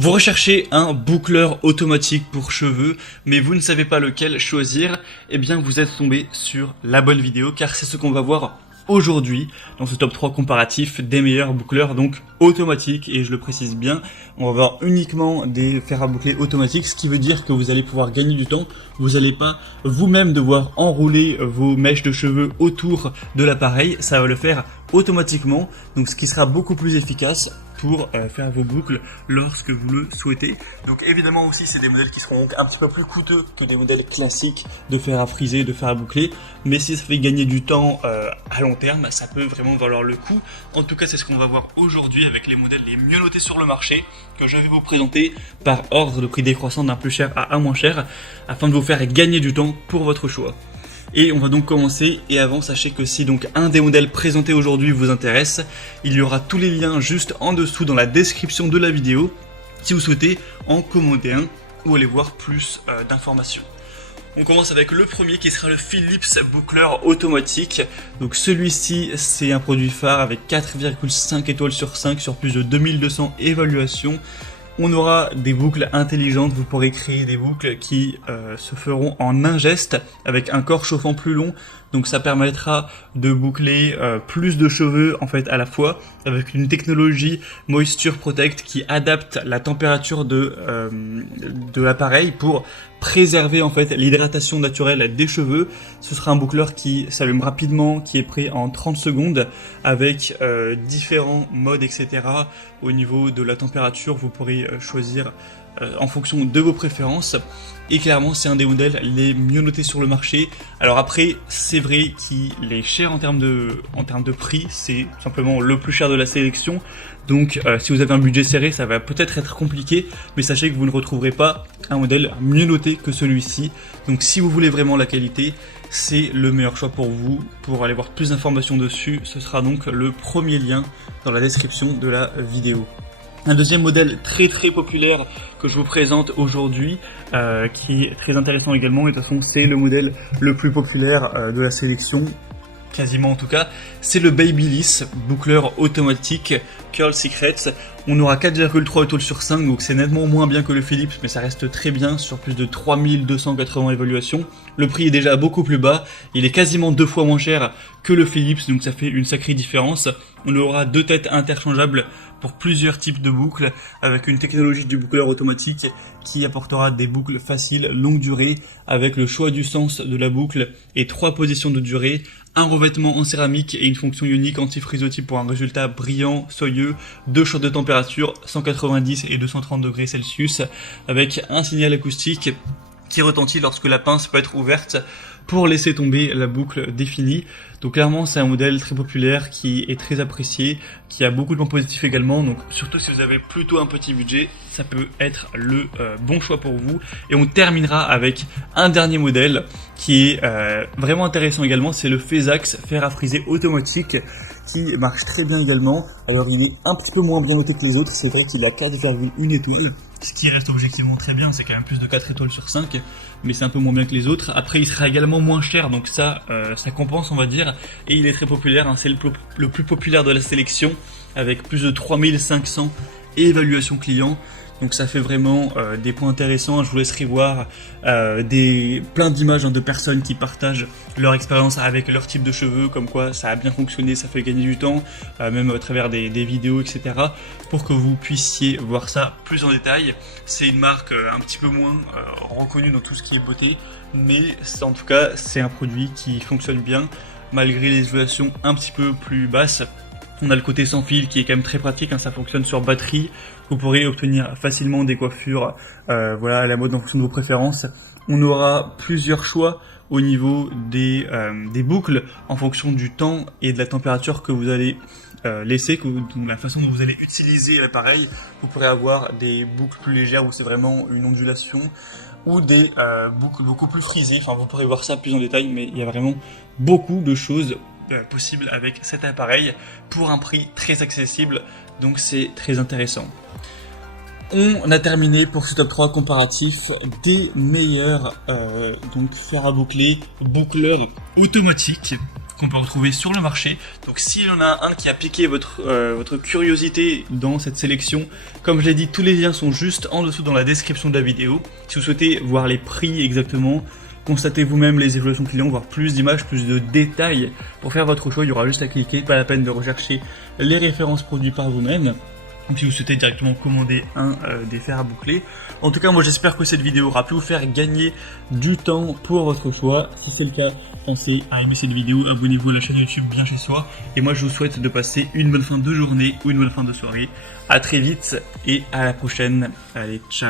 Vous recherchez un boucleur automatique pour cheveux, mais vous ne savez pas lequel choisir, eh bien vous êtes tombé sur la bonne vidéo, car c'est ce qu'on va voir aujourd'hui dans ce top 3 comparatif des meilleurs boucleurs donc automatiques, et je le précise bien, on va voir uniquement des fers à boucler automatiques, ce qui veut dire que vous allez pouvoir gagner du temps, vous n'allez pas vous-même devoir enrouler vos mèches de cheveux autour de l'appareil, ça va le faire automatiquement, donc ce qui sera beaucoup plus efficace pour faire vos boucles lorsque vous le souhaitez. Donc évidemment aussi c'est des modèles qui seront donc un petit peu plus coûteux que des modèles classiques de fer à friser, de fer à boucler, mais si ça fait gagner du temps à long terme, ça peut vraiment valoir le coup. En tout cas c'est ce qu'on va voir aujourd'hui avec les modèles les mieux notés sur le marché, que je vais vous présenter par ordre de prix décroissant d'un plus cher à un moins cher, afin de vous faire gagner du temps pour votre choix. Et on va donc commencer, et avant sachez que si donc un des modèles présentés aujourd'hui vous intéresse, il y aura tous les liens juste en dessous dans la description de la vidéo si vous souhaitez en commander un ou aller voir plus d'informations. On commence avec le premier qui sera le Philips boucleur automatique. Donc celui-ci c'est un produit phare avec 4,5 étoiles sur 5 sur plus de 2200 évaluations. On aura des boucles intelligentes, vous pourrez créer des boucles qui se feront en un geste avec un corps chauffant plus long. Donc ça permettra de boucler plus de cheveux en fait à la fois avec une technologie Moisture Protect qui adapte la température de l'appareil pour préserver en fait l'hydratation naturelle des cheveux. Ce sera un boucleur qui s'allume rapidement, qui est prêt en 30 secondes avec différents modes etc. Au niveau de la température, vous pourrez choisir en fonction de vos préférences, et clairement c'est un des modèles les mieux notés sur le marché. Alors après c'est vrai qu'il est cher en termes de prix, c'est simplement le plus cher de la sélection, donc si vous avez un budget serré ça va peut-être être compliqué, mais sachez que vous ne retrouverez pas un modèle mieux noté que celui-ci. Donc si vous voulez vraiment la qualité, c'est le meilleur choix pour vous. Pour aller voir plus d'informations dessus, ce sera donc le premier lien dans la description de la vidéo. Un deuxième modèle très populaire que je vous présente aujourd'hui, qui est très intéressant également, et de toute façon c'est le modèle le plus populaire de la sélection, quasiment en tout cas, c'est le Babyliss boucleur automatique Curl Secrets. On aura 4,3 étoiles sur 5, donc c'est nettement moins bien que le Philips, mais ça reste très bien sur plus de 3280 évaluations. Le prix est déjà beaucoup plus bas, il est quasiment 2 fois moins cher que le Philips, donc ça fait une sacrée différence. On aura 2 têtes interchangeables pour plusieurs types de boucles, avec une technologie du boucleur automatique qui apportera des boucles faciles, longue durée, avec le choix du sens de la boucle et 3 positions de durée, un revêtement en céramique et une fonction ionique anti-frisottis pour un résultat brillant, soyeux, 2 choix de température, 190 et 230 degrés Celsius, avec un signal acoustique qui retentit lorsque la pince peut être ouverte pour laisser tomber la boucle définie. Donc clairement c'est un modèle très populaire qui est très apprécié, qui a beaucoup de points positifs également, donc surtout si vous avez plutôt un petit budget, ça peut être le bon choix pour vous. Et on terminera avec un dernier modèle qui est vraiment intéressant également, c'est le Phasax fer à friser automatique, qui marche très bien également. Alors il est un petit peu moins bien noté que les autres, c'est vrai qu'il a 4,1 étoiles, ce qui reste objectivement très bien, c'est quand même plus de 4 étoiles sur 5, mais c'est un peu moins bien que les autres. Après il sera également moins cher, donc ça compense on va dire, et il est très populaire, hein. C'est le plus populaire de la sélection, avec plus de 3500 évaluations clients. Donc ça fait vraiment des points intéressants. Je vous laisserai voir plein d'images de personnes qui partagent leur expérience avec leur type de cheveux, comme quoi ça a bien fonctionné, ça fait gagner du temps, même à travers des vidéos, etc. pour que vous puissiez voir ça plus en détail. C'est une marque un petit peu moins reconnue dans tout ce qui est beauté, mais en tout cas c'est un produit qui fonctionne bien, malgré les évaluations un petit peu plus basses. On a le côté sans fil qui est quand même très pratique, hein, ça fonctionne sur batterie. Vous pourrez obtenir facilement des coiffures voilà, à la mode en fonction de vos préférences. On aura plusieurs choix au niveau des boucles en fonction du temps et de la température que vous allez laisser, la façon dont vous allez utiliser l'appareil. Vous pourrez avoir des boucles plus légères où c'est vraiment une ondulation, ou des boucles beaucoup plus frisées. Enfin, vous pourrez voir ça plus en détail, mais il y a vraiment beaucoup de choses possible avec cet appareil pour un prix très accessible, donc c'est très intéressant. On a terminé pour ce top 3 comparatif des meilleurs donc fer à boucler boucleurs automatiques qu'on peut retrouver sur le marché. Donc s'il y en a un qui a piqué votre curiosité dans cette sélection, comme je l'ai dit, tous les liens sont juste en dessous dans la description de la vidéo. Si vous souhaitez voir les prix exactement, constatez vous-même les évolutions clients, voir plus d'images, plus de détails pour faire votre choix, il y aura juste à cliquer, pas la peine de rechercher les références produits par vous-même. Si vous souhaitez directement commander un des fers à boucler. En tout cas, moi j'espère que cette vidéo aura pu vous faire gagner du temps pour votre choix. Si c'est le cas, pensez à aimer cette vidéo, abonnez-vous à la chaîne YouTube Bien Chez Soi. Et moi je vous souhaite de passer une bonne fin de journée ou une bonne fin de soirée. À très vite et à la prochaine. Allez, ciao.